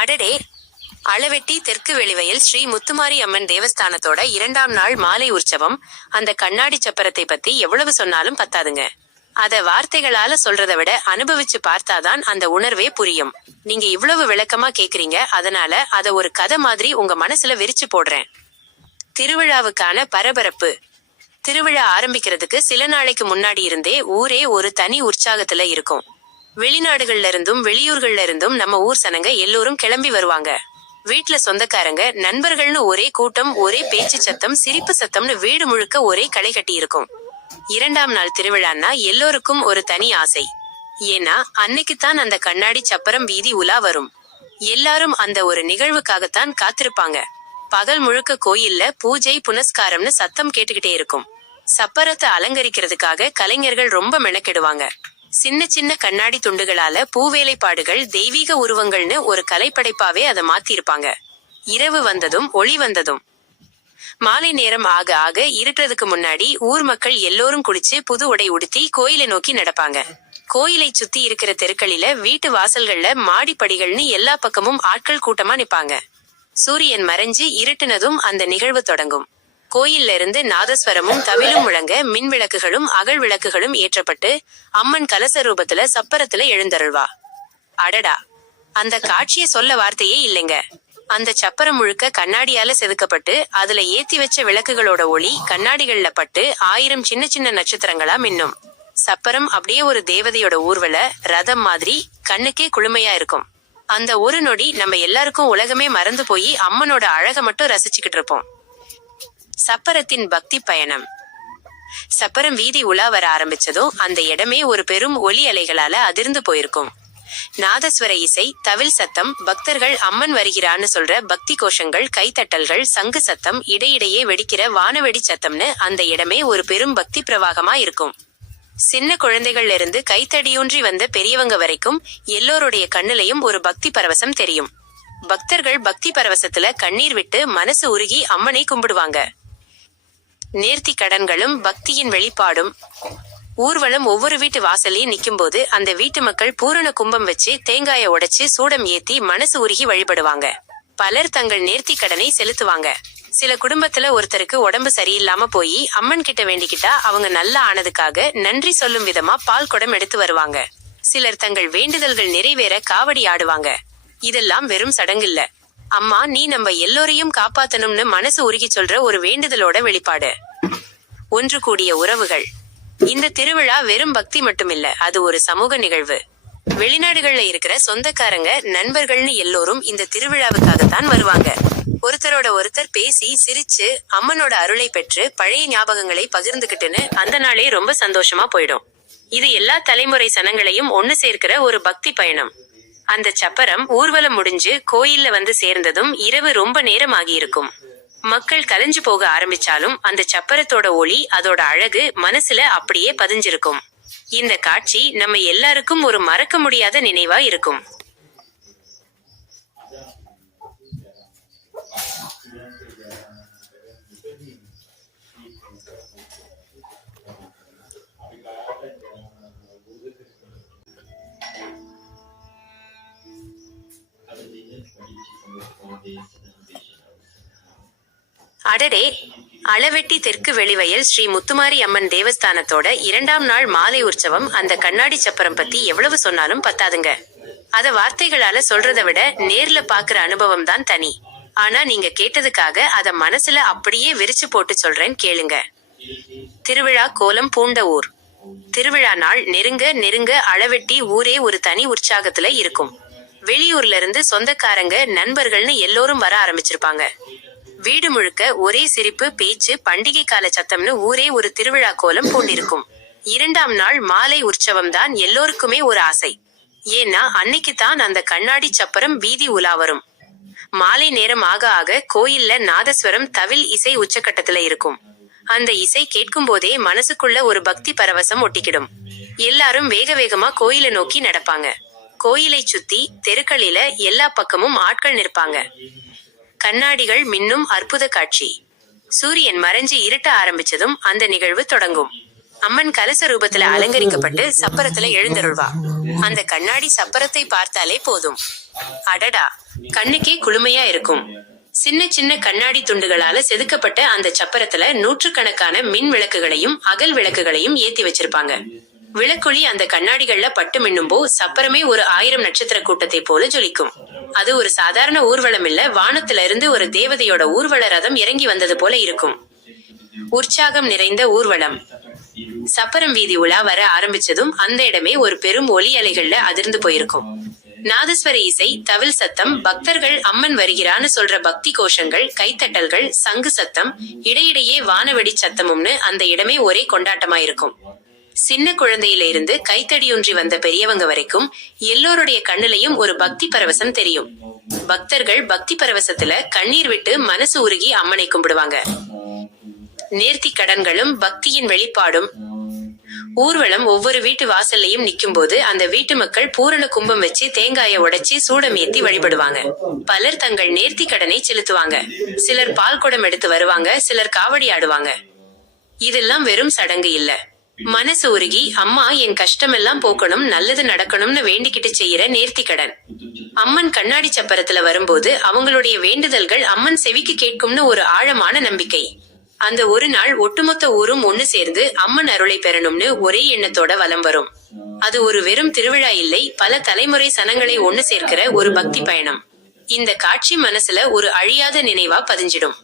அடடே! அளவெட்டி தெற்கு வெளிவயல் ஸ்ரீ முத்துமாரி அம்மன் தேவஸ்தானத்தோட 2ஆம் நாள் மாலை உற்சவம். அந்த கண்ணாடி சப்பரத்தை பத்தி எவ்வளவு சொன்னாலும் பத்தாதுங்க. அத வார்த்தைகளால சொல்றதை விட அனுபவிச்சு பார்த்தாதான் அந்த உணர்வே புரியும். நீங்க இவ்வளவு விளக்கமா கேக்குறீங்க, அதனால அத ஒரு கதை மாதிரி உங்க மனசுல விரிச்சு போடுறேன். திருவிழாவுக்கான பரபரப்பு. திருவிழா ஆரம்பிக்கிறதுக்கு சில நாளைக்கு முன்னாடி இருந்தே ஊரே ஒரு தனி உற்சாகத்துல இருக்கும். வெளிநாடுகள்ல இருந்தும் வெளியூர்கள்ல இருந்தும் நம்ம ஊர் சனங்க எல்லோரும் கிளம்பி வருவாங்க. வீட்டுல சொந்தக்காரங்க நண்பர்கள்னு ஒரே கூட்டம், ஒரே பேச்சு சத்தம், சிரிப்பு சத்தம்னு வீடு முழுக்க ஒரே களை கட்டி இருக்கும். 2ஆம் நாள் திருவிழான்னா எல்லோருக்கும் ஒரு தனி ஆசை. ஏன்னா அன்னைக்குத்தான் அந்த கண்ணாடி சப்பரம் வீதி உலா வரும். எல்லாரும் அந்த ஒரு நிகழ்வுக்காகத்தான் காத்திருப்பாங்க. பகல் முழுக்க கோயில்ல பூஜை புனஸ்காரம்னு சத்தம் கேட்டுக்கிட்டே இருக்கும். சப்பரத்தை அலங்கரிக்கிறதுக்காக கலைஞர்கள் ரொம்ப மெனக்கெடுவாங்க. சின்ன சின்ன கண்ணாடி துண்டுகளால பூவேலைப்பாடுகள், தெய்வீக உருவங்கள்னு ஒரு கலைப்படைப்பாவே அதை மாத்திருப்பாங்க. இரவு வந்ததும் ஒளி வந்ததும் மாலை நேரம் ஆக ஆக இருட்டுறதுக்கு முன்னாடி ஊர் மக்கள் எல்லோரும் குளிச்சு புது உடை உடுத்தி கோயிலை நோக்கி நடப்பாங்க. கோயிலை சுத்தி இருக்கிற தெருக்களில, வீட்டு வாசல்கள்ல, மாடிப்படிகள்னு எல்லா பக்கமும் ஆட்கள் கூட்டமா நிப்பாங்க. சூரியன் மறைஞ்சு இருட்டுனதும் அந்த நிகழ்வு தொடங்கும். கோயில்ல இருந்து நாதஸ்வரமும் தவிலும் முழங்க மின் விளக்குகளும் அகல் விளக்குகளும் ஏற்றப்பட்டு அம்மன் கலச ரூபத்துல சப்பரத்துல எழுந்தருள்வா. அடடா! அந்த காட்சியை சொல்ல வார்த்தையே இல்லைங்க. அந்த சப்பரம் முழுக்க கண்ணாடியால செதுக்கப்பட்டு அதுல ஏத்தி வச்ச விளக்குகளோட ஒளி கண்ணாடிகள்ல பட்டு 1000 சின்ன சின்ன நட்சத்திரங்களா மின்னும். சப்பரம் அப்படியே ஒரு தேவதையோட ஊர்வல ரதம் மாதிரி கண்ணுக்கே குளுமையா இருக்கும். அந்த ஒரு நொடி நம்ம எல்லாருக்கும் உலகமே மறந்து போய் அம்மனோட அழக மட்டும் ரசிச்சுக்கிட்டு இருப்போம். சப்பரத்தின் பக்தி பயணம். சப்பரம் வீதி உலா வர ஆரம்பிச்சதும் அந்த இடமே ஒரு பெரும் ஒலி அலைகளால அதிர்ந்து போயிருக்கும். நாதஸ்வர இசை, தவில் சத்தம், பக்தர்கள் அம்மன் வருகிறான்னு சொல்ற பக்தி கோஷங்கள், கைத்தட்டல்கள், சங்கு சத்தம், இடையிடையே வெடிக்கிற வானவெடி சத்தம்னு அந்த இடமே ஒரு பெரும் பக்தி பிரவாகமா இருக்கும். சின்ன குழந்தைகள்ல இருந்து கைத்தடியூன்றி வந்த பெரியவங்க வரைக்கும் எல்லோருடைய கண்ணுலையும் ஒரு பக்தி பரவசம் தெரியும். பக்தர்கள் பக்தி பரவசத்துல கண்ணீர் விட்டு மனசு உருகி அம்மனை கும்பிடுவாங்க. நேர்த்தி கடன்களும் பக்தியின் வெளிப்பாடும். ஊர்வலம் ஒவ்வொரு வீட்டு வாசலையும் நிக்கும் போது அந்த வீட்டு மக்கள் பூரண கும்பம் வச்சு தேங்காய உடைச்சு சூடம் ஏத்தி மனசு உருகி வழிபடுவாங்க. பலர் தங்கள் நேர்த்தி கடனை செலுத்துவாங்க. சில குடும்பத்துல ஒருத்தருக்கு உடம்பு சரியில்லாம போய் அம்மன் கிட்ட வேண்டிக்கிட்டா அவங்க நல்லா ஆனதுக்காக நன்றி சொல்லும் விதமா பால் குடம் எடுத்து வருவாங்க. சிலர் தங்கள் வேண்டுதல்கள் நிறைவேற காவடி ஆடுவாங்க. இதெல்லாம் வெறும் சடங்கில்ல, அம்மா நீ நம்ம எல்லோரையும் காப்பாத்தணும்னு மனசு உருகி சொல்ற ஒரு வேண்டுதலோட வெளிப்பாடு. ஒன்று கூடிய உறவுகள். இந்த திருவிழா வெறும் பக்தி மட்டுமில்ல, அது ஒரு சமூக நிகழ்வு. வெளிநாடுகள்ல இருக்கிற சொந்தக்காரங்க நண்பர்கள்னு எல்லோரும் இந்த திருவிழாவுக்காகத்தான் வருவாங்க. ஒருத்தரோட ஒருத்தர் பேசி சிரிச்சு அம்மனோட அருளை பெற்று பழைய ஞாபகங்களை பகிர்ந்துகிட்டுன்னு அந்த நாளே ரொம்ப சந்தோஷமா போயிடும். இது எல்லா தலைமுறை சனங்களையும் ஒண்ணு சேர்க்கிற ஒரு பக்தி பயணம். அந்த சப்பரம் ஊர்வலம் முடிஞ்சு கோயில்ல வந்து சேர்ந்ததும் இரவு ரொம்ப நேரம் ஆகியிருக்கும். மக்கள் கலைஞ்சு போக ஆரம்பிச்சாலும் அந்த சப்பரத்தோட ஒளி, அதோட அழகு மனசுல அப்படியே பதிஞ்சிருக்கும். இந்த காட்சி நம்ம எல்லாருக்கும் ஒரு மறக்க முடியாத நினைவா இருக்கும். அடடே! அளவெட்டி தெற்கு வெளிவயல் ஸ்ரீ முத்துமாரி அம்மன் தேவஸ்தானத்தோட 2ஆம் நாள் மாலை உற்சவம். அந்த கண்ணாடி சப்பரம் பத்தி எவ்வளவு சொன்னாலும் பத்தாதுங்க. அத வார்த்தைகளால சொல்றதை விட நேர்ல பாக்குற அனுபவம் தான் தனி. ஆனா நீங்க கேட்டதுக்காக அத மனசுல அப்படியே விரிச்சு போட்டு சொல்றேன், கேளுங்க. திருவிழா கோலம் பூண்ட ஊர். திருவிழா நாள் நெருங்க நெருங்க அளவெட்டி ஊரே ஒரு தனி உற்சாகத்துல இருக்கும். வெளியூர்ல இருந்து சொந்தக்காரங்க நண்பர்கள்னு எல்லோரும் வர ஆரம்பிச்சிருப்பாங்க. வீடு முழுக்க ஒரே சிரிப்பு, பேச்சு, பண்டிகை கால சத்தம்னு ஊரே ஒரு திருவிழா கோலம் பூண்டிருக்கும். 2ஆம் நாள் மாலை உற்சவம் தான் எல்லோருக்குமே ஒரு ஆசை. ஏன்னா அன்னைக்குத்தான் அந்த கண்ணாடி சப்பரம் வீதி உலா வரும். மாலை நேரம் ஆக ஆக கோயில்ல நாதஸ்வரம், தவில் இசை உச்சக்கட்டத்துல இருக்கும். அந்த இசை கேட்கும் போதே மனசுக்குள்ள ஒரு பக்தி பரவசம் ஒட்டிக்கிடும். எல்லாரும் வேக வேகமா கோயிலை நோக்கி நடப்பாங்க. கோயிலை சுத்தி தெருக்களில எல்லா பக்கமும் ஆட்கள் நிற்பாங்க. கண்ணாடிகள் மின்னும் அற்புத காட்சி. சூரியன் மறைஞ்சு இருட்ட ஆரம்பிச்சதும் அந்த நிகழ்வு தொடங்கும். அம்மன் கலச ரூபத்துல அலங்கரிக்கப்பட்டு சப்பரத்துல எழுந்தருள்வா. அந்த கண்ணாடி சப்பரத்தை பார்த்தாலே போதும், அடடா, கண்ணுக்கே குளுமையா இருக்கும். சின்ன சின்ன கண்ணாடி துண்டுகளால செதுக்கப்பட்ட அந்த சப்பரத்துல நூற்றுக்கணக்கான மின் விளக்குகளையும் அகல் விளக்குகளையும் ஏத்தி வச்சிருப்பாங்க. விளக்கொளி அந்த கண்ணாடிகள்ல பட்டு மின்னும்போ சப்பரமே ஒரு 1000 நட்சத்திர கூட்டத்தை போல ஜொலிக்கும். அது ஒரு சாதாரண ஊர்வலம் இல்ல, வானத்துல இருந்து ஒரு தேவதையோட ஊர்வல ரதம் இறங்கி வந்தது போல இருக்கும். உற்சாகம் நிறைந்த ஊர்வலம். சப்பரம் வீதி உலா வர ஆரம்பிச்சதும் அந்த இடமே ஒரு பெரும் ஒலி அலைகள்ல அதிர்ந்து போயிருக்கும். நாதஸ்வர இசை, தவில் சத்தம், பக்தர்கள் அம்மன் வருகிறான்னு சொல்ற பக்தி கோஷங்கள், கைத்தட்டல்கள், சங்கு சத்தம், இடையிடையே வானவெடி சத்தமும்னு அந்த இடமே ஒரே கொண்டாட்டமா இருக்கும். சின்ன குழந்தையில இருந்து கைத்தடியொன்றி வந்த பெரியவங்க வரைக்கும் எல்லோருடைய கண்ணுலயும் ஒரு பக்தி பரவசம் தெரியும். பக்தர்கள் பக்தி பரவசத்துல கண்ணீர் விட்டு மனசு உருகி அம்மனை கும்பிடுவாங்க. நேர்த்தி கடன்களும் பக்தியின் வெளிப்பாடும். ஊர்வலம் ஒவ்வொரு வீட்டு வாசல்லையும் நிக்கும் போது அந்த வீட்டு மக்கள் பூரண கும்பம் வச்சு தேங்காய உடைச்சி சூடம் ஏத்தி வழிபடுவாங்க. பலர் தங்கள் நேர்த்தி கடனை செலுத்துவாங்க. சிலர் பால் குடம் எடுத்து வருவாங்க, சிலர் காவடி ஆடுவாங்க. இதெல்லாம் வெறும் சடங்கு இல்ல, மனசு உருகி அம்மா என் கஷ்டமெல்லாம் போக்கணும், நல்லது நடக்கணும்னு வேண்டிக்கிட்டு செய்யற நேர்த்தி கடன். அம்மன் கண்ணாடி சப்பரத்துல வரும்போது அவங்களுடைய வேண்டுதல்கள் அம்மன் செவிக்கு கேட்கும்னு ஒரு ஆழமான நம்பிக்கை. அந்த ஒரு நாள் ஒட்டுமொத்த ஊரும் ஒண்ணு சேர்ந்து அம்மன் அருளை பெறணும்னு ஒரே எண்ணத்தோட வலம் வரும். அது ஒரு வெறும் திருவிழா இல்லை, பல தலைமுறை சனங்களை ஒண்ணு சேர்க்கிற ஒரு பக்தி பயணம். இந்த காட்சி மனசுல ஒரு அழியாத நினைவா பதிஞ்சிடும்.